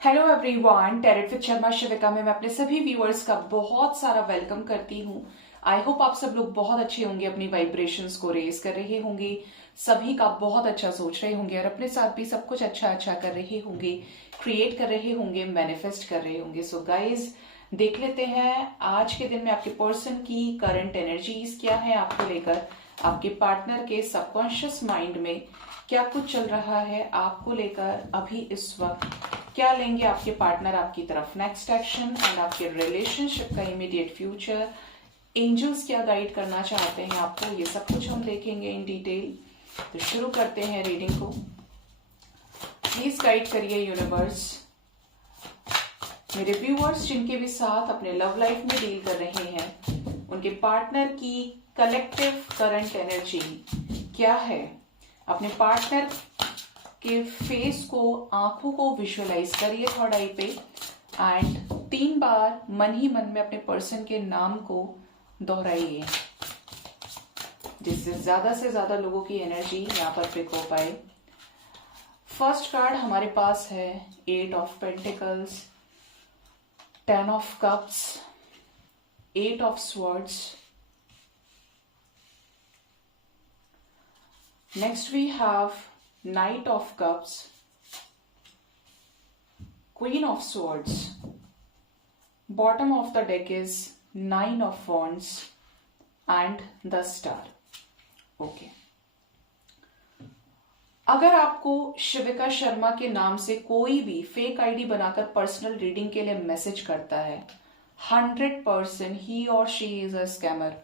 Hello everyone, tarot with Sharma Shivika में मैं अपने सभी व्यूअर्स का बहुत सारा वेलकम करती हूँ। आई होप आप सब लोग बहुत अच्छे होंगे, अपनी वाइब्रेशंस को रेज कर रहे होंगे, सभी का बहुत अच्छा सोच रहे होंगे और अपने साथ भी सब कुछ अच्छा अच्छा कर रहे होंगे, क्रिएट कर रहे होंगे, मैनिफेस्ट कर रहे होंगे। सो गाइज, देख लेते हैं आज के दिन में आपके पर्सन की करंट एनर्जीज क्या है आपको लेकर, आपके पार्टनर के सबकॉन्शियस माइंड में क्या कुछ चल रहा है आपको लेकर अभी इस वक्त, क्या लेंगे आपके पार्टनर आपकी तरफ नेक्स्ट एक्शन, एंड आपके रिलेशनशिप का इमीडिएट फ्यूचर, एंजल्स क्या गाइड करना चाहते हैं आपको, ये सब कुछ हम देखेंगे इन डिटेल। तो शुरू करते हैं रीडिंग को। प्लीज गाइड करिए यूनिवर्स मेरे व्यूअर्स जिनके भी साथ अपने लव लाइफ में डील कर रहे हैं, उनके पार्टनर की कलेक्टिव करंट एनर्जी क्या है। अपने पार्टनर के फेस को, आंखों को विजुअलाइज करिए थर्ड आई पे एंड 3 बार मन ही मन में अपने पर्सन के नाम को दोहराइए, जिससे ज्यादा से ज्यादा लोगों की एनर्जी यहाँ पर पिक हो पाए। फर्स्ट कार्ड हमारे पास है 8 of pentacles, 10 of cups, 8 of swords. Next we have Knight of Cups, Queen of Swords. Bottom of the deck is 9 of Wands and the Star. Okay. अगर आपको शिविका शर्मा के नाम से कोई भी फेक आईडी बनाकर पर्सनल रीडिंग के लिए मैसेज करता है, 100% ही और शी इज अ स्कैमर।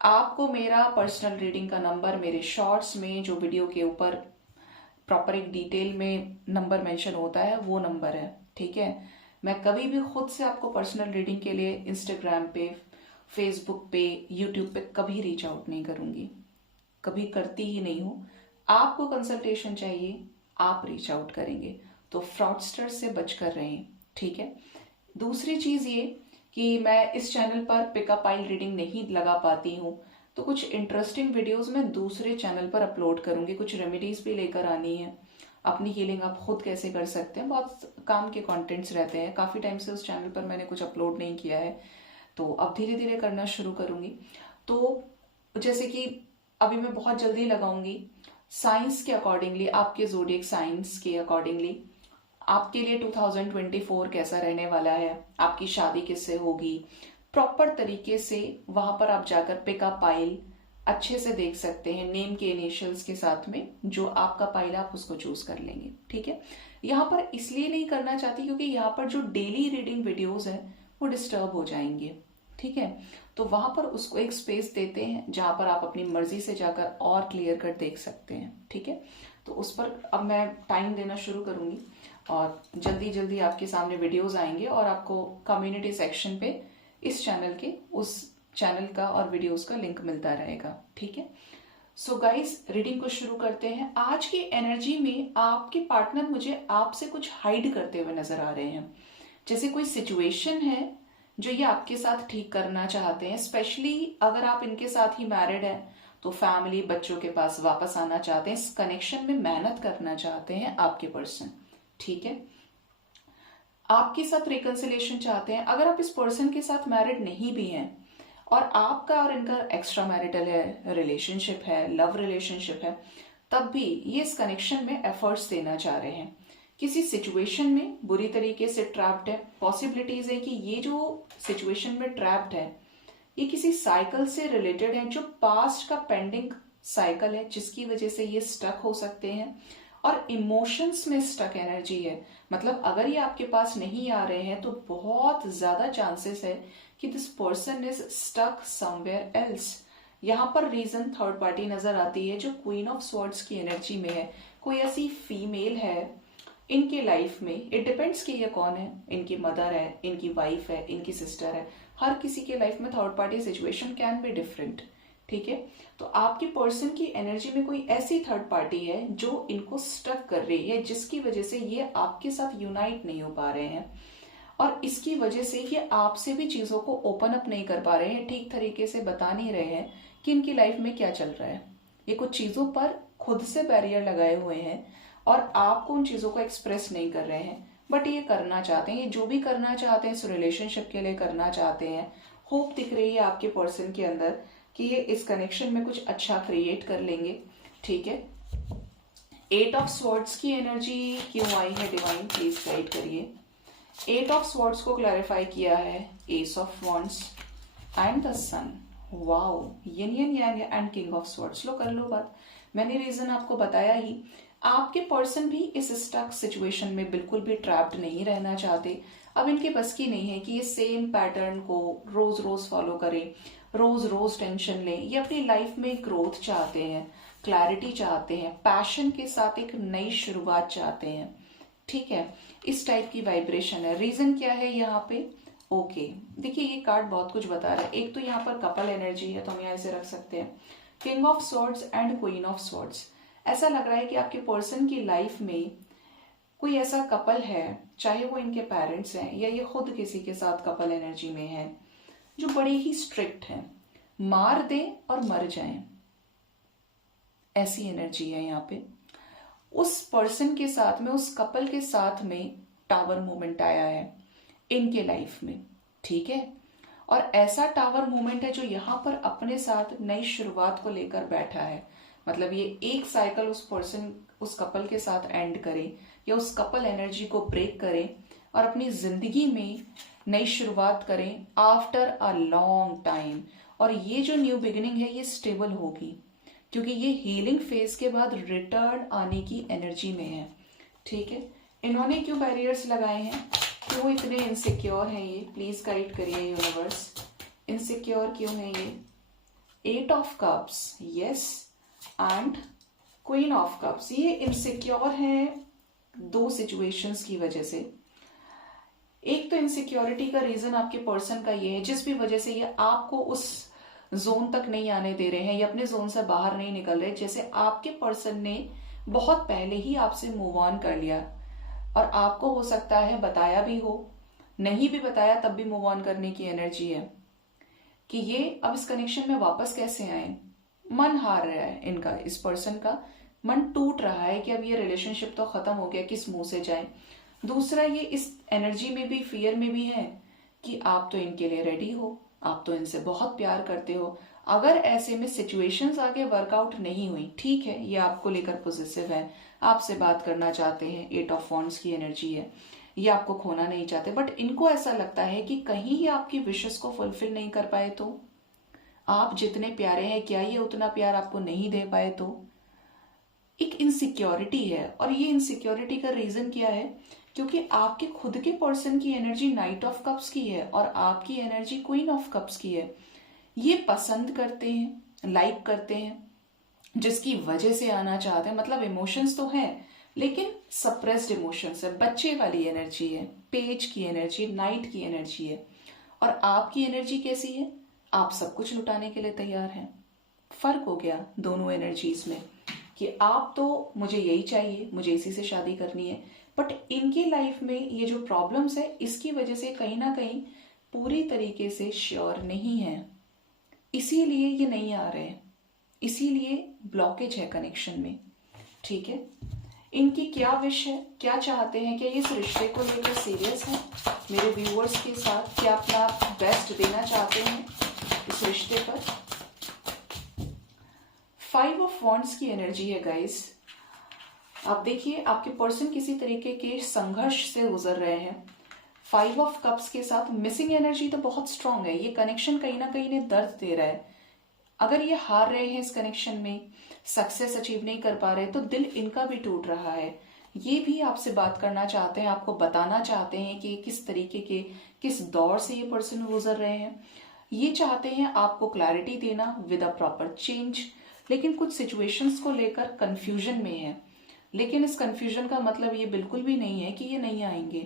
आपको मेरा पर्सनल रीडिंग का नंबर मेरे शॉर्ट्स में, जो वीडियो के ऊपर प्रॉपर एक डिटेल में नंबर मेंशन होता है, वो नंबर है, ठीक है। मैं कभी भी खुद से आपको पर्सनल रीडिंग के लिए इंस्टाग्राम पे, फेसबुक पे, यूट्यूब पे कभी रीच आउट नहीं करूंगी, कभी करती ही नहीं हूं। आपको कंसल्टेशन चाहिए, आप रीच आउट करेंगे, तो फ्रॉडस्टर से बचकर रहें, ठीक है। दूसरी चीज ये कि मैं इस चैनल पर पिकअप आइल रीडिंग नहीं लगा पाती हूँ, तो कुछ इंटरेस्टिंग वीडियोस मैं दूसरे चैनल पर अपलोड करूंगी, कुछ रेमेडीज भी लेकर आनी है। अपनी हीलिंग आप खुद कैसे कर सकते हैं, बहुत काम के कंटेंट्स रहते हैं। काफी टाइम से उस चैनल पर मैंने कुछ अपलोड नहीं किया है, तो अब धीरे धीरे करना शुरू करूंगी। तो जैसे कि अभी मैं बहुत जल्दी लगाऊंगी साइंस के अकॉर्डिंगली, आपके जोडिएक साइंस के अकॉर्डिंगली आपके लिए 2024 कैसा रहने वाला है, आपकी शादी किससे होगी, प्रॉपर तरीके से वहां पर आप जाकर पिकअप पाइल अच्छे से देख सकते हैं, नेम के इनिशियल्स के साथ में। जो आपका पाइल आप उसको चूज कर लेंगे, ठीक है। यहाँ पर इसलिए नहीं करना चाहती क्योंकि यहाँ पर जो डेली रीडिंग वीडियोस है वो डिस्टर्ब हो जाएंगे, ठीक है। तो वहां पर उसको एक स्पेस देते हैं जहां पर आप अपनी मर्जी से जाकर और क्लियर कट देख सकते हैं, ठीक है। तो उस पर अब मैं टाइम देना शुरू करूंगी और जल्दी जल्दी आपके सामने वीडियोस आएंगे और आपको कम्युनिटी सेक्शन पे इस चैनल के, उस चैनल का और वीडियोस का लिंक मिलता रहेगा, ठीक है। सो गाइस, रीडिंग को शुरू करते हैं। आज की एनर्जी में आपके पार्टनर मुझे आपसे कुछ हाइड करते हुए नजर आ रहे हैं, जैसे कोई सिचुएशन है जो ये आपके साथ ठीक करना चाहते हैं। स्पेशली अगर आप इनके साथ ही मैरिड है तो फैमिली, बच्चों के पास वापस आना चाहते हैं, इस कनेक्शन में मेहनत करना चाहते हैं आपके पर्सन, ठीक है। आपके साथ रिकंसिलिएशन चाहते हैं। अगर आप इस पर्सन के साथ मैरिड नहीं भी हैं और आपका और इनका एक्स्ट्रा मैरिटल है, रिलेशनशिप है, लव रिलेशनशिप है, तब भी ये इस कनेक्शन में एफर्ट्स देना चाह रहे हैं। किसी सिचुएशन में बुरी तरीके से ट्रैप्ड है। पॉसिबिलिटीज है कि ये जो सिचुएशन में ट्रैप्ड है ये किसी साइकिल से रिलेटेड है, जो पास्ट का पेंडिंग साइकिल है, जिसकी वजह से ये स्टक हो सकते हैं। और इमोशंस में स्टक एनर्जी है, मतलब अगर ये आपके पास नहीं आ रहे हैं तो बहुत ज्यादा चांसेस है कि this person is stuck somewhere else. यहां पर रीजन थर्ड पार्टी नजर आती है, जो क्वीन ऑफ स्वॉर्ड्स की एनर्जी में है। कोई ऐसी फीमेल है इनके लाइफ में, इट डिपेंड्स कि ये कौन है, इनकी मदर है, इनकी वाइफ है, इनकी सिस्टर है। हर किसी के लाइफ में third party situation can be different, ठीक है। तो आपके पर्सन की एनर्जी में कोई ऐसी थर्ड पार्टी है जो इनको स्टक कर रही है, जिसकी वजह से ये आपके साथ यूनाइट नहीं हो पा रहे हैं और इसकी वजह से ये आपसे भी चीजों को ओपन अप नहीं कर पा रहे हैं, ठीक तरीके से बता नहीं रहे हैं कि इनकी लाइफ में क्या चल रहा है। ये कुछ चीजों पर खुद से बैरियर लगाए हुए हैं और आपको उन चीजों को एक्सप्रेस नहीं कर रहे हैं। बट ये करना चाहते हैं, ये जो भी करना चाहते हैं इस रिलेशनशिप के लिए करना चाहते हैं। होप दिख रही है आपके पर्सन के अंदर कि ये इस कनेक्शन में कुछ अच्छा क्रिएट कर लेंगे। ठीक है, 8 ऑफ स्वॉर्ड्स की एनर्जी क्यों आई है डिवाइन, प्लीज गाइड करिए। 8 ऑफ स्वॉर्ड्स को क्लैरिफाई किया है ace of wands and the sun. Wow, yin yang and king of swords. लो कर लो बात, मैंने रीजन आपको बताया ही। आपके पर्सन भी इस स्टक सिचुएशन में बिल्कुल भी ट्रैप्ड नहीं रहना चाहते। अब इनके बस की नहीं है कि ये सेम पैटर्न को रोज रोज फॉलो करें, रोज रोज टेंशन लें। ये अपनी लाइफ में ग्रोथ चाहते हैं, क्लैरिटी चाहते हैं, पैशन के साथ एक नई शुरुआत चाहते हैं। ठीक है, इस टाइप की वाइब्रेशन है। रीजन क्या है यहाँ पे? ओके, देखिए ये कार्ड बहुत कुछ बता रहा है। एक तो यहाँ पर कपल एनर्जी है, तो हम यहाँ इसे रख सकते हैं king of swords and queen of swords. ऐसा लग रहा है कि आपके पर्सन की लाइफ में कोई ऐसा कपल है, चाहे वो इनके पेरेंट्स हैं या ये खुद किसी के साथ कपल एनर्जी में है, जो बड़े ही स्ट्रिक्ट हैं, मार दे और मर जाएं, ऐसी एनर्जी है यहाँ पे। उस पर्सन के साथ में, उस कपल के साथ में टावर मोमेंट आया है इनके लाइफ में। ठीक है, और ऐसा टावर मोमेंट है जो यहाँ पर अपने साथ नई शुरुआत को लेकर बैठा है। मतलब ये एक साइकिल उस पर्सन, उस कपल के साथ एंड करे या उस कपल एनर्जी को ब्रेक करें और अपनी जिंदगी में नई शुरुआत करें आफ्टर अ लॉन्ग टाइम। और ये जो न्यू बिगिनिंग है ये स्टेबल होगी, क्योंकि ये हीलिंग फेज के बाद रिटर्न आने की एनर्जी में है। ठीक है, इन्होंने क्यों बैरियर्स लगाए हैं, क्यों इतने इनसिक्योर हैं ये, प्लीज गाइड करिए यूनिवर्स। इनसिक्योर क्यों है ये? 8 of cups, yes, and queen of cups. ये इनसिक्योर हैं दो सिचुएशंस की वजह से। एक तो इनसिक्योरिटी का रीजन आपके पर्सन का ये है जिस भी वजह से ये आपको उस जोन तक नहीं आने दे रहे हैं या अपने जोन से बाहर नहीं निकल रहे। जैसे आपके पर्सन ने बहुत पहले ही आपसे मूव ऑन कर लिया और आपको हो सकता है बताया भी हो, नहीं भी बताया तब भी मूव ऑन करने की एनर्जी है कि ये अब इस कनेक्शन में वापस कैसे आए। मन हार रहा है इनका, इस पर्सन का मन टूट रहा है कि अब ये रिलेशनशिप तो खत्म हो गया, किस मुंह से जाए। दूसरा, ये इस एनर्जी में भी, फियर में भी है कि आप तो इनके लिए रेडी हो, आप तो इनसे बहुत प्यार करते हो। अगर ऐसे में सिचुएशंस आगे वर्कआउट नहीं हुई, ठीक है, ये आपको लेकर पॉजिटिव है, आपसे बात करना चाहते हैं, 8 ऑफ वॉन्ड्स की एनर्जी है, ये आपको खोना नहीं चाहते, बट इनको ऐसा लगता है कि कहीं ये आपकी विशेस को फुलफिल नहीं कर पाए तो, आप जितने प्यारे हैं क्या ये उतना प्यार आपको नहीं दे पाए तो, एक इनसिक्योरिटी है। और ये इनसिक्योरिटी का रीजन क्या है? क्योंकि आपके खुद के पर्सन की एनर्जी नाइट ऑफ कप्स की है और आपकी एनर्जी क्वीन ऑफ कप्स की है। ये पसंद करते हैं, लाइक करते हैं, जिसकी वजह से आना चाहते हैं। मतलब इमोशंस तो हैं लेकिन सप्रेस्ड इमोशंस है, बच्चे वाली एनर्जी है, पेज की एनर्जी, नाइट की एनर्जी है। और आपकी एनर्जी कैसी है? आप सब कुछ लुटाने के लिए तैयार हैं। फर्क हो गया दोनों एनर्जीज में कि आप तो मुझे यही चाहिए, मुझे इसी से शादी करनी है, बट इनकी लाइफ में ये जो प्रॉब्लम्स है इसकी वजह से कहीं ना कहीं पूरी तरीके से श्योर नहीं है, इसीलिए ये नहीं आ रहे, इसीलिए ब्लॉकेज है कनेक्शन में। ठीक है, इनकी क्या विश है, क्या चाहते हैं, क्या ये इस रिश्ते को लेकर सीरियस है मेरे व्यूअर्स के साथ? क्या अपना बेस्ट देना चाहते हैं इस रिश्ते पर? 5 ऑफ वॉन्ड्स की एनर्जी है गाइस। आप देखिए आपके पर्सन किसी तरीके के संघर्ष से गुजर रहे हैं। 5 ऑफ कप्स के साथ मिसिंग एनर्जी तो बहुत स्ट्रांग है। ये कनेक्शन कहीं ना कहीं इन्हें दर्द दे रहा है। अगर ये हार रहे हैं इस कनेक्शन में, सक्सेस अचीव नहीं कर पा रहे, तो दिल इनका भी टूट रहा है। ये भी आपसे बात करना चाहते हैं, आपको बताना चाहते हैं कि किस तरीके के, किस दौर से ये पर्सन गुजर रहे हैं। ये चाहते हैं आपको क्लैरिटी देना विद अ प्रॉपर चेंज, लेकिन कुछ सिचुएशंस को लेकर कंफ्यूजन में है। लेकिन इस कंफ्यूजन का मतलब ये बिल्कुल भी नहीं है कि ये नहीं आएंगे,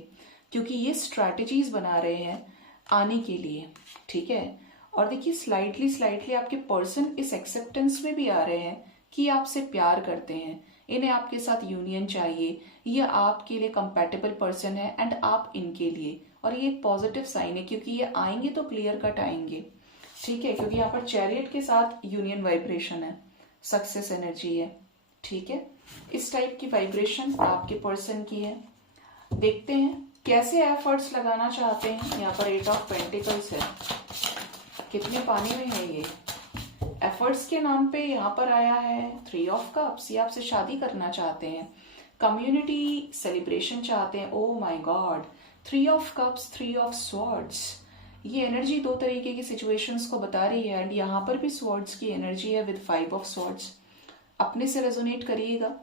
क्योंकि ये स्ट्रैटेजीज बना रहे हैं आने के लिए। ठीक है, और देखिए स्लाइटली आपके पर्सन इस एक्सेप्टेंस में भी आ रहे हैं कि आपसे प्यार करते हैं, इन्हें आपके साथ यूनियन चाहिए, ये आपके लिए कंपैटिबल पर्सन है एंड आप इनके लिए। और ये एक पॉजिटिव साइन है क्योंकि ये आएंगे तो क्लियर कट आएंगे। ठीक है, क्योंकि यहाँ पर चैरियट के साथ यूनियन वाइब्रेशन है, सक्सेस एनर्जी है। ठीक है, इस टाइप की वाइब्रेशन आपके पर्सन की है। देखते हैं कैसे एफर्ट्स लगाना चाहते हैं। यहाँ पर 8 ऑफ पेंटिकल्स है, कितने पानी में है ये। एफर्ट्स के नाम पे यहाँ पर आया है 3 ऑफ कप्स। ये आपसे शादी करना चाहते हैं, कम्युनिटी सेलिब्रेशन चाहते हैं। Oh my God, 3 of cups, 3 of swords. ये एनर्जी दो तरीके की सिचुएशंस को बता रही है, एंड यहाँ पर भी स्वॉर्ड्स की एनर्जी है विद 5 ऑफ स्वॉर्ड्स। अपने से रेजोनेट करिएगा।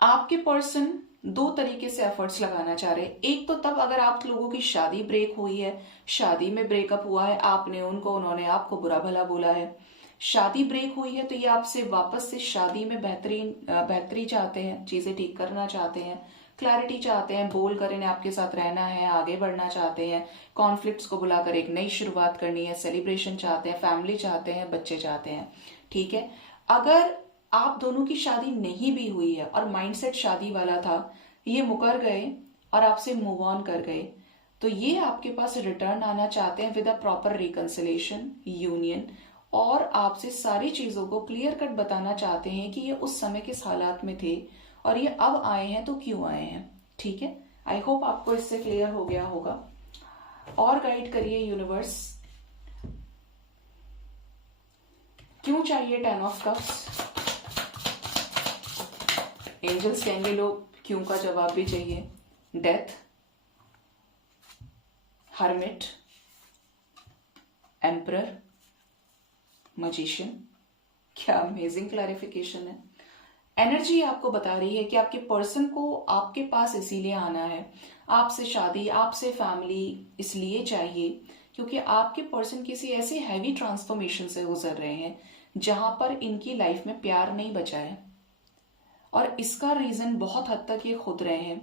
आपके पर्सन दो तरीके से एफर्ट्स लगाना चाह रहे हैं। एक तो तब अगर आप लोगों की शादी ब्रेक हुई है, शादी में ब्रेकअप हुआ है, आपने उनको, उन्होंने आपको बुरा भला बोला है, शादी ब्रेक हुई है, तो ये आपसे वापस से शादी में बेहतरी चाहते हैं, चीजें ठीक करना चाहते हैं, क्लैरिटी चाहते हैं, बोल कर इन्हें आपके साथ रहना है, आगे बढ़ना चाहते हैं, कॉन्फ्लिक्ट्स को बुलाकर एक नई शुरुआत करनी है, सेलिब्रेशन चाहते हैं, फैमिली चाहते हैं, बच्चे चाहते हैं। ठीक है, अगर आप दोनों की शादी नहीं भी हुई है और माइंडसेट शादी वाला था, ये मुकर गए और आपसे मूव ऑन कर गए, तो ये आपके पास रिटर्न आना चाहते हैं with a proper reconciliation, union, और आपसे सारी चीजों को क्लियर कट बताना चाहते हैं कि ये उस समय किस हालात में थे और ये अब आए हैं तो क्यों आए हैं। ठीक है, आई होप आपको इससे क्लियर हो गया होगा। और गाइड करिए यूनिवर्स, क्यों चाहिए 10 ऑफ कप्स। एंजल्स कहेंगे लोग क्यों का जवाब भी चाहिए। Death, hermit, emperor, magician. क्या अमेजिंग क्लैरिफिकेशन है। एनर्जी आपको बता रही है कि आपके पर्सन को आपके पास इसीलिए आना है, आपसे शादी, आपसे फैमिली इसलिए चाहिए क्योंकि आपके पर्सन किसी ऐसे हैवी ट्रांसफॉर्मेशन से गुजर रहे हैं जहां पर इनकी लाइफ में प्यार नहीं बचा है, और इसका रीजन बहुत हद तक ये खुद रहे हैं।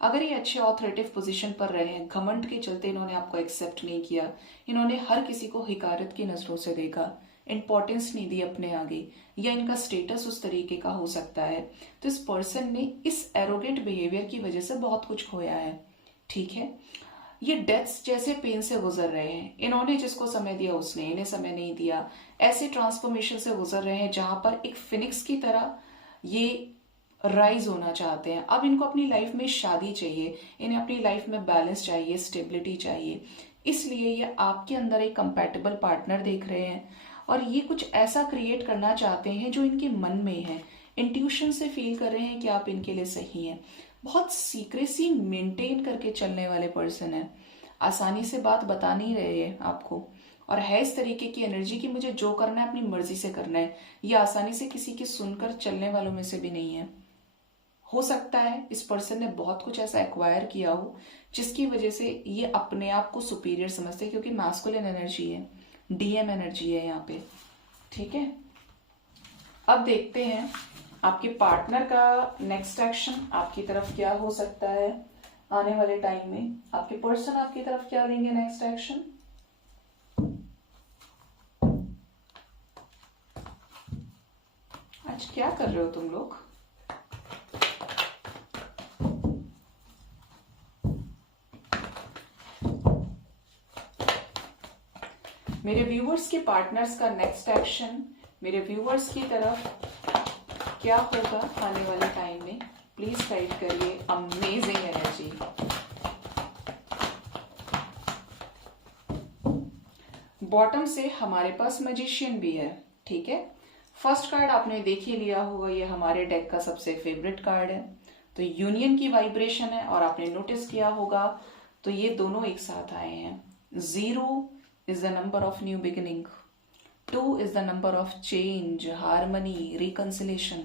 अगर ये अच्छे ऑथोरिटेटिव पोजीशन पर रहे हैं, घमंड के चलते इन्होंने आपको एक्सेप्ट नहीं किया, इन्होंने हर किसी को हिकारत की नजरों से देखा, इंपॉर्टेंस नहीं दी अपने आगे, या इनका स्टेटस उस तरीके का हो सकता है, तो इस पर्सन ने इस एरोगेंट बिहेवियर की वजह से बहुत कुछ खोया है। ठीक है, ये डेथ्स जैसे पेन से गुजर रहे हैं, इन्होंने जिसको समय दिया उसने इन्हें समय नहीं दिया, ऐसे ट्रांसफॉर्मेशन से गुजर रहे हैं जहां पर एक फिनिक्स की तरह ये राइज होना चाहते हैं। अब इनको अपनी लाइफ में शादी चाहिए, इन्हें अपनी लाइफ में बैलेंस चाहिए, स्टेबिलिटी चाहिए, इसलिए ये आपके अंदर एक कंपैटिबल पार्टनर देख रहे हैं और ये कुछ ऐसा क्रिएट करना चाहते हैं जो इनके मन में है, इंट्यूशन से फील कर रहे हैं कि आप इनके लिए सही हैं। बहुत सीक्रेसी मेंटेन करके चलने वाले पर्सन है, आसानी से बात बता नहीं रहे हैं आपको, और है इस तरीके की एनर्जी कि मुझे जो करना है अपनी मर्जी से करना है। ये आसानी से किसी की सुनकर चलने वालों में से भी नहीं है। हो सकता है इस पर्सन ने बहुत कुछ ऐसा एक्वायर किया हो जिसकी वजह से ये अपने आप को सुपीरियर समझते हैं, क्योंकि मैस्कुलिन एनर्जी है, डीएम एनर्जी है यहाँ पे। ठीक है, अब देखते हैं आपके पार्टनर का नेक्स्ट एक्शन आपकी तरफ क्या हो सकता है आने वाले टाइम में। आपके पर्सन आपकी तरफ क्या लेंगे नेक्स्ट एक्शन। आज क्या कर रहे हो तुम लोग। मेरे व्यूवर्स के पार्टनर्स का नेक्स्ट एक्शन मेरे व्यूवर्स की तरफ क्या होगा आने वाले टाइम में, प्लीज गाइड करिए। Amazing energy. बॉटम से हमारे पास मैजिशियन भी है। ठीक है, फर्स्ट कार्ड आपने देख ही लिया होगा, ये हमारे डेक का सबसे फेवरेट कार्ड है, तो यूनियन की वाइब्रेशन है, और आपने नोटिस किया होगा तो ये दोनों एक साथ आए हैं। 0 is the number of new beginning, 2 is the number of change, harmony, reconciliation।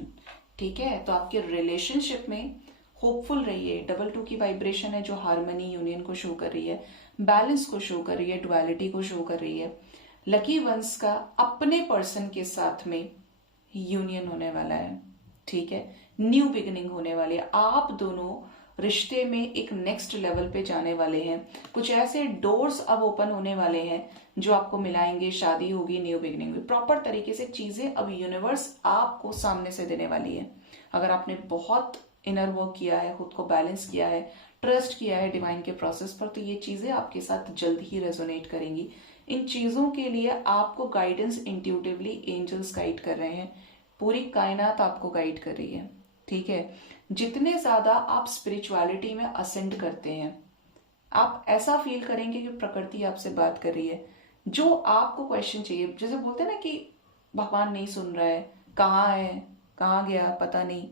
ठीक है, तो आपके रिलेशनशिप में होपफुल रहिए। 2 की वाइब्रेशन है जो हार्मनी, यूनियन को शो कर रही है, बैलेंस को शो कर रही है, डुअलिटी को शो कर रही है। लकी वंस का अपने पर्सन के साथ में यूनियन होने वाला है। ठीक है, न्यू बिगिनिंग होने वाली है, आप दोनों रिश्ते में एक नेक्स्ट लेवल पे जाने वाले हैं। कुछ ऐसे डोर्स अब ओपन होने वाले हैं जो आपको मिलाएंगे, शादी होगी, न्यू बिगिनिंग होगी, प्रॉपर तरीके से चीजें अब यूनिवर्स आपको सामने से देने वाली है। अगर आपने बहुत इनर वर्क किया है, खुद को बैलेंस किया है, ट्रस्ट किया है डिवाइन के प्रोसेस पर, तो ये चीजें आपके साथ जल्द ही रेजोनेट करेंगी। इन चीजों के लिए आपको गाइडेंस इंट्यूटिवली एंजल्स गाइड कर रहे हैं, पूरी कायनात आपको गाइड कर रही है। ठीक है, जितने ज्यादा आप स्पिरिचुअलिटी में असेंड करते हैं, आप ऐसा फील करेंगे कि प्रकृति आपसे बात कर रही है। जो आपको क्वेश्चन चाहिए, जैसे बोलते हैं ना कि भगवान नहीं सुन रहा है, कहाँ है, कहाँ गया पता नहीं,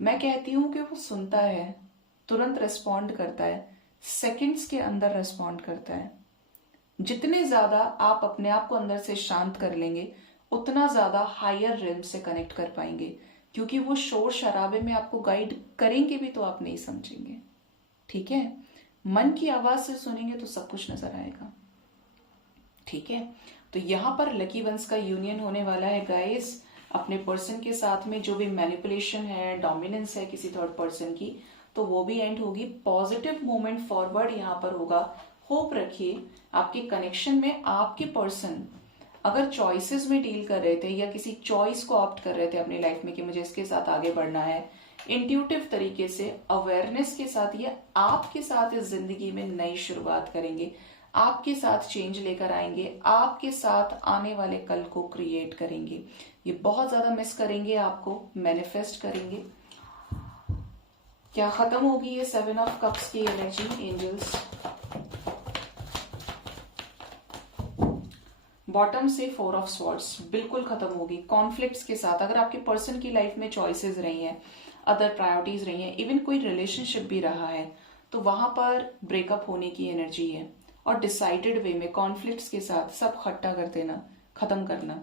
मैं कहती हूं कि वो सुनता है, तुरंत रिस्पॉन्ड करता है, सेकंड्स के अंदर रिस्पॉन्ड करता है। जितने ज्यादा आप अपने आप को अंदर से शांत कर लेंगे, उतना ज्यादा हायर रिल्म से कनेक्ट कर पाएंगे, क्योंकि वो शोर शराबे में आपको गाइड करेंगे भी तो आप नहीं समझेंगे। ठीक है, मन की आवाज से सुनेंगे तो सब कुछ नजर आएगा। ठीक है, तो यहां पर लकी वंस का यूनियन होने वाला है गाइस। अपने पर्सन के साथ में जो भी मैनिपुलेशन है, डोमिनेंस है किसी थर्ड पर्सन की, तो वो भी एंड होगी। पॉजिटिव मूवमेंट फॉरवर्ड यहां पर होगा। होप रखिए आपके कनेक्शन में आपके पर्सन अगर चॉइसेस में डील कर रहे थे या किसी चॉइस को ऑप्ट कर रहे थे अपनी लाइफ में कि मुझे इसके साथ आगे बढ़ना है, इंट्यूटिव तरीके से अवेयरनेस के साथ ये आपके साथ इस जिंदगी में नई शुरुआत करेंगे, आपके साथ चेंज लेकर आएंगे, आपके साथ आने वाले कल को क्रिएट करेंगे। ये बहुत ज्यादा मिस करेंगे, आपको मैनिफेस्ट करेंगे। क्या खत्म होगी ये 7 ऑफ कप्स की एनर्जी एंजल्स? बॉटम से 4 ऑफ स्वॉर्ड्स बिल्कुल खत्म होगी। कॉन्फ्लिक्ट्स के साथ अगर आपके पर्सन की लाइफ में चॉइसेस रही हैं, अदर प्रायोरिटीज रही हैं, इवन कोई रिलेशनशिप भी रहा है, तो वहां पर ब्रेकअप होने की एनर्जी है। और डिसाइडेड वे में कॉन्फ्लिक्ट्स के साथ सब खट्टा कर देना, खत्म करना।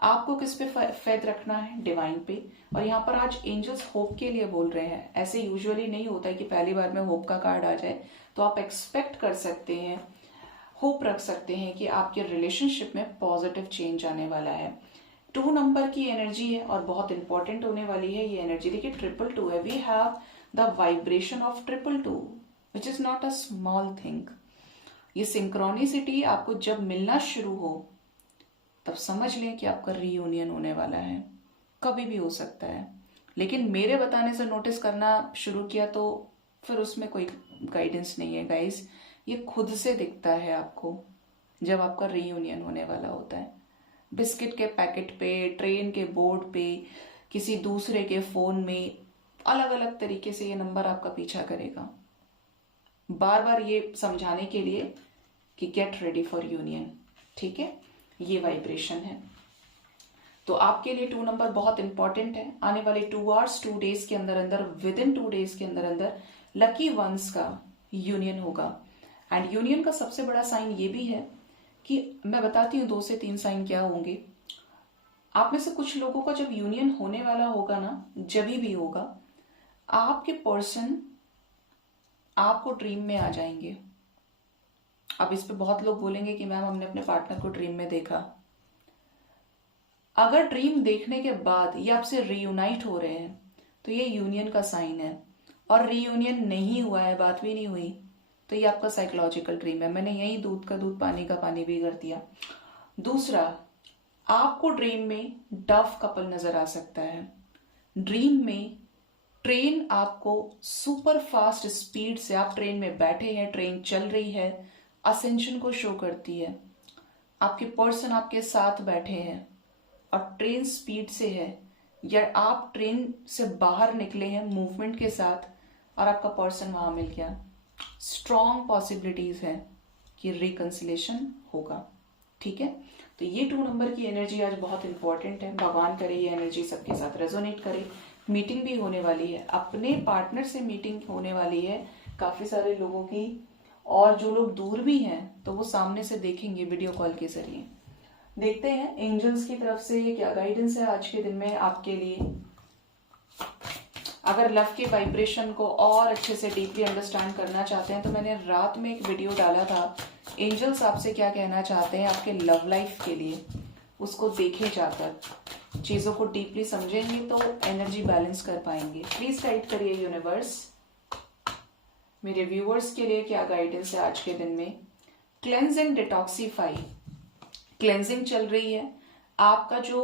आपको किस पे फेथ रखना है? डिवाइन पे। और यहाँ पर आज एंजल्स होप के लिए बोल रहे हैं। ऐसे यूजुअली नहीं होता है कि पहली बार में होप का कार्ड आ जाए, तो आप एक्सपेक्ट कर सकते हैं, होप रख सकते हैं कि आपके रिलेशनशिप में पॉजिटिव चेंज आने वाला है। 2 नंबर की एनर्जी है और बहुत इंपॉर्टेंट होने वाली है ये एनर्जी। देखिए 222 है, we have the vibration of 222 which is not a small thing. ये सिंक्रोनिसिटी आपको जब मिलना शुरू हो तब समझ लें कि आपका रीयूनियन होने वाला है। कभी भी हो सकता है, लेकिन मेरे बताने से नोटिस करना शुरू किया तो फिर उसमें कोई गाइडेंस नहीं है गाइस। ये खुद से दिखता है आपको जब आपका रीयूनियन होने वाला होता है। बिस्किट के पैकेट पे, ट्रेन के बोर्ड पे, किसी दूसरे के फोन में, अलग अलग तरीके से ये नंबर आपका पीछा करेगा, बार बार ये समझाने के लिए कि गेट रेडी फॉर यूनियन। ठीक है, ये वाइब्रेशन है। तो आपके लिए 2 नंबर बहुत इंपॉर्टेंट है। आने वाले 2 आवर्स 2 डेज के अंदर अंदर, विद इन 2 डेज के अंदर अंदर लकी वंस का यूनियन होगा। एंड यूनियन का सबसे बड़ा साइन ये भी है कि मैं बताती हूँ 2 से 3 साइन क्या होंगे। आप में से कुछ लोगों का जब यूनियन होने वाला होगा ना, जब भी होगा, आपके पर्सन आपको ड्रीम में आ जाएंगे। अब इस पे बहुत लोग बोलेंगे कि मैम हमने अपने पार्टनर को ड्रीम में देखा। अगर ड्रीम देखने के बाद ये आपसे रीयूनाइट हो रहे हैं तो ये यूनियन का साइन है। और रीयूनियन नहीं हुआ है, बात भी नहीं हुई, तो ये आपका साइकोलॉजिकल ड्रीम है। मैंने यही दूध का दूध पानी का पानी भी कर दिया। दूसरा, आपको ड्रीम में डव कपल नजर आ सकता है। ड्रीम में ट्रेन आपको सुपर फास्ट स्पीड से, आप ट्रेन में बैठे हैं, ट्रेन चल रही है, असेंशन को शो करती है। आपके पर्सन आपके साथ बैठे हैं और ट्रेन स्पीड से है, या आप ट्रेन से बाहर निकले हैं मूवमेंट के साथ और आपका पर्सन वहां मिल गया। स्ट्रॉन्ग पॉसिबिलिटीज है कि रिकंसिलेशन होगा। ठीक है, तो ये 2 नंबर की एनर्जी आज बहुत इंपॉर्टेंट है। भगवान करे ये एनर्जी सबके साथ रेजोनेट करे। मीटिंग भी होने वाली है, अपने पार्टनर से मीटिंग होने वाली है काफी सारे लोगों की, और जो लोग दूर भी हैं तो वो सामने से देखेंगे वीडियो कॉल के जरिए। देखते हैं एंजल्स की तरफ से क्या गाइडेंस है आज के दिन में आपके लिए। अगर लव के वाइब्रेशन को और अच्छे से डीपली अंडरस्टैंड करना चाहते हैं तो मैंने रात में एक वीडियो डाला था, एंजल्स आपसे क्या कहना चाहते हैं आपके लव लाइफ के लिए, उसको देखे जाकर चीजों को डीपली समझेंगे तो एनर्जी बैलेंस कर पाएंगे। प्लीज गाइड करिए यूनिवर्स, मेरे व्यूअर्स के लिए क्या गाइडेंस है आज के दिन में। क्लेंज एंड डिटॉक्सीफाई, क्लेंजिंग चल रही है। आपका जो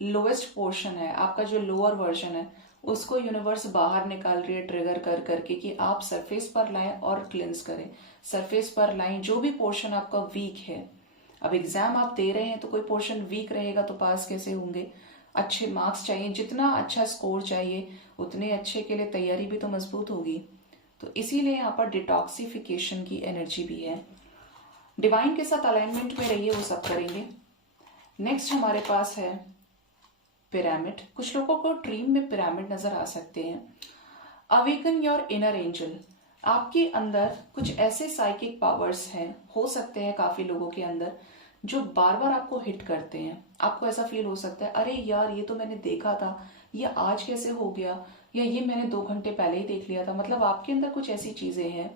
लोएस्ट पोर्शन है, आपका जो लोअर वर्जन है, उसको यूनिवर्स बाहर निकाल रही है ट्रिगर कर करके कि आप सरफेस पर लाएं और क्लेंस करें। सरफेस पर लाएं जो भी पोर्शन आपका वीक है। अब एग्जाम आप दे रहे हैं तो कोई पोर्शन वीक रहेगा तो पास कैसे होंगे। अच्छे मार्क्स चाहिए, जितना अच्छा स्कोर चाहिए उतने अच्छे के लिए तैयारी भी तो मजबूत होगी। तो इसीलिए यहाँ पर डिटॉक्सिफिकेशन की एनर्जी भी है। डिवाइन के साथ अलाइनमेंट में रहिए, वो सब करेंगे। नेक्स्ट हमारे पास है पिरामिड। कुछ लोगों को ड्रीम में पिरामिड नजर आ सकते हैं। Awaken your inner angel. आपके अंदर कुछ ऐसे साइकिक पावर्स हैं, हो सकते हैं काफी लोगों के अंदर, जो बार बार आपको हिट करते हैं। आपको ऐसा फील हो सकता है, अरे यार ये तो मैंने देखा था, ये आज कैसे हो गया, या ये मैंने 2 घंटे पहले ही देख लिया था। मतलब आपके अंदर कुछ ऐसी चीजें हैं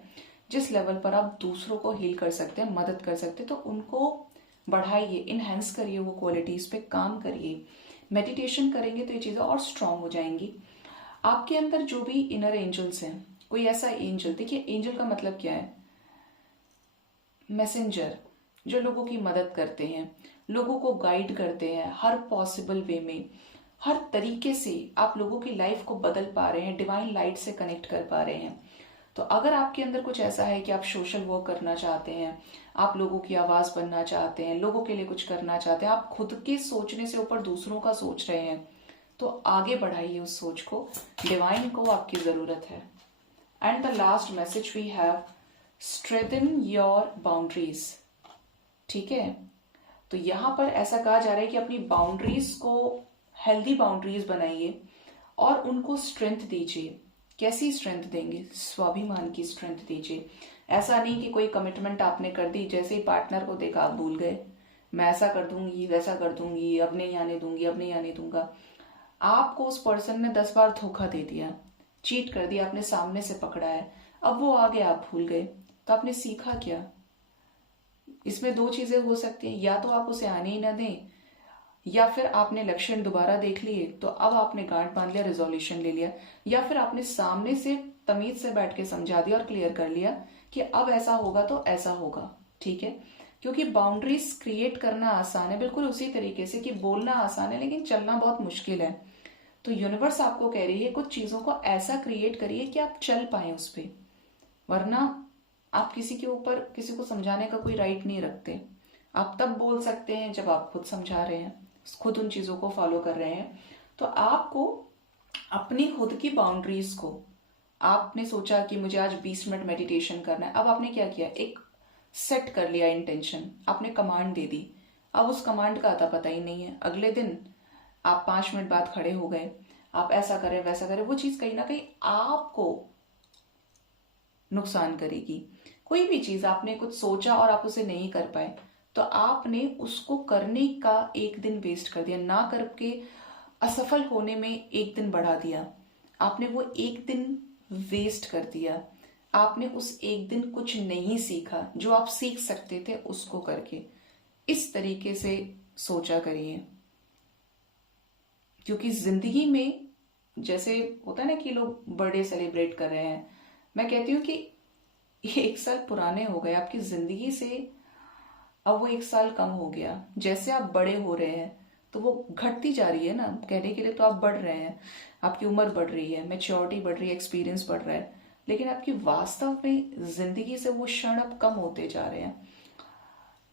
जिस लेवल पर आप दूसरों को हील कर सकते हैं, मदद कर सकते हैं। तो उनको बढ़ाइए, इनहेंस करिए, वो क्वालिटीज पे काम करिए। मेडिटेशन करेंगे तो ये चीजें और स्ट्रांग हो जाएंगी। आपके अंदर जो भी इनर एंजल्स हैं, कोई ऐसा एंजल, देखिए एंजल का मतलब क्या है, मैसेंजर, जो लोगों की मदद करते हैं, लोगों को गाइड करते हैं हर पॉसिबल वे में। हर तरीके से आप लोगों की लाइफ को बदल पा रहे हैं, डिवाइन लाइट से कनेक्ट कर पा रहे हैं। तो अगर आपके अंदर कुछ ऐसा है कि आप सोशल वर्क करना चाहते हैं, आप लोगों की आवाज बनना चाहते हैं, लोगों के लिए कुछ करना चाहते हैं, आप खुद के सोचने से ऊपर दूसरों का सोच रहे हैं, तो आगे बढ़ाइए उस सोच को। डिवाइन को आपकी जरूरत है। And the last message we have, strengthen your boundaries. ठीक है, तो यहां पर ऐसा कहा जा रहा है कि अपनी बाउंड्रीज को हेल्दी बाउंड्रीज बनाइए और उनको स्ट्रेंथ दीजिए। कैसी स्ट्रेंथ देंगे? स्वाभिमान की स्ट्रेंथ दीजिए। ऐसा नहीं कि कोई कमिटमेंट आपने कर दी, जैसे ही पार्टनर को देखा आप भूल गए, मैं ऐसा कर दूंगी, वैसा कर दूंगी, अब नहीं आने दूंगी, अब नहीं आने दूंगा। आपको उस पर्सन ने 10 बार धोखा दे दिया, चीट कर दिया, आपने सामने से पकड़ा है, अब वो आ गया, आप भूल गए, तो आपने सीखा क्या? इसमें 2 चीजें हो सकती हैं, या तो आप उसे आने ही ना दें, या फिर आपने लक्षण दोबारा देख लिए तो अब आपने गांठ बांध लिया, रिजोल्यूशन ले लिया, या फिर आपने सामने से तमीज से बैठ के समझा दिया और क्लियर कर लिया कि अब ऐसा होगा तो ऐसा होगा। ठीक है, क्योंकि बाउंड्रीज क्रिएट करना आसान है, बिल्कुल उसी तरीके से कि बोलना आसान है लेकिन चलना बहुत मुश्किल है। तो यूनिवर्स आपको कह रही है कुछ चीजों को ऐसा क्रिएट करिए कि आप चल पाए उस पर, वरना आप किसी के ऊपर किसी को समझाने का कोई राइट नहीं रखते। आप तब बोल सकते हैं जब आप खुद समझा रहे हैं, खुद उन चीजों को फॉलो कर रहे हैं। तो आपको अपनी खुद की बाउंड्रीज को, आपने सोचा कि मुझे आज 20 मिनट मेडिटेशन करना है, अब आपने क्या किया, एक सेट कर लिया इंटेंशन, आपने कमांड दे दी। अब उस कमांड का आता पता ही नहीं है, अगले दिन आप 5 मिनट बाद खड़े हो गए, आप ऐसा करें वैसा करें, वो चीज कहीं ना कहीं आपको नुकसान करेगी। कोई भी चीज आपने कुछ सोचा और आप उसे नहीं कर पाए, तो आपने उसको करने का एक दिन वेस्ट कर दिया, ना करके असफल होने में एक दिन बढ़ा दिया। आपने वो एक दिन वेस्ट कर दिया, आपने उस एक दिन कुछ नहीं सीखा जो आप सीख सकते थे उसको करके। इस तरीके से सोचा करिए, क्योंकि जिंदगी में जैसे होता है ना कि लोग बर्थडे सेलिब्रेट कर रहे हैं, मैं कहती हूँ कि 1 साल पुराने हो गए आपकी जिंदगी से, अब वो 1 साल कम हो गया। जैसे आप बड़े हो रहे हैं तो वो घटती जा रही है ना, कहने के लिए तो आप बढ़ रहे हैं, आपकी उम्र बढ़ रही है, मैच्योरिटी बढ़ रही है, एक्सपीरियंस बढ़ रहा है, लेकिन आपकी वास्तव में जिंदगी से वो क्षण अब कम होते जा रहे हैं।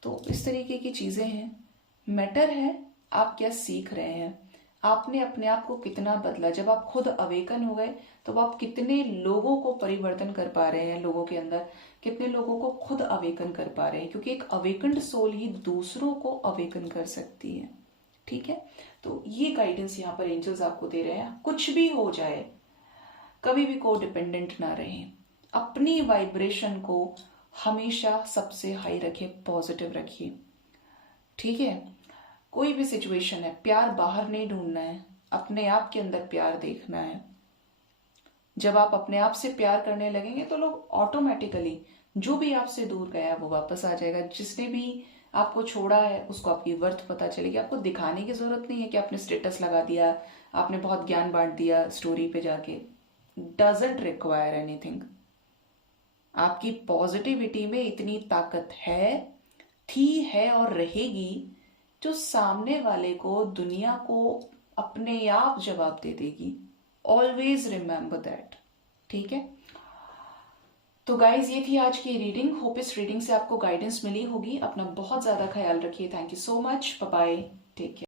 तो इस तरीके की चीजें हैं। मैटर है आप क्या सीख रहे हैं, आपने अपने आप को कितना बदला। जब आप खुद अवेकन हो गए तो आप कितने लोगों को परिवर्तन कर पा रहे हैं, लोगों के अंदर कितने लोगों को खुद अवेकन कर पा रहे हैं, क्योंकि एक अवेकन्ड सोल ही दूसरों को अवेकन कर सकती है। ठीक है, तो ये गाइडेंस यहाँ पर एंजल्स आपको दे रहे हैं। कुछ भी हो जाए कभी भी को डिपेंडेंट ना रहें, अपनी वाइब्रेशन को हमेशा सबसे हाई रखिए, पॉजिटिव रखिए। ठीक है, कोई भी सिचुएशन है, प्यार बाहर नहीं ढूंढना है, अपने आप के अंदर प्यार देखना है। जब आप अपने आप से प्यार करने लगेंगे तो लोग ऑटोमेटिकली, जो भी आपसे दूर गया है वो वापस आ जाएगा। जिसने भी आपको छोड़ा है उसको आपकी वर्थ पता चलेगी। आपको दिखाने की जरूरत नहीं है कि आपने स्टेटस लगा दिया, आपने बहुत ज्ञान बांट दिया स्टोरी पे जाके, डजंट रिक्वायर एनीथिंग। आपकी पॉजिटिविटी में इतनी ताकत है, थी, है और रहेगी, जो सामने वाले को, दुनिया को अपने आप जवाब दे देगी। Always remember that. ठीक है, तो गाइज ये थी आज की रीडिंग। होप इस रीडिंग से आपको गाइडेंस मिली होगी। अपना बहुत ज्यादा ख्याल रखिए। Thank you so much, bye bye, take care.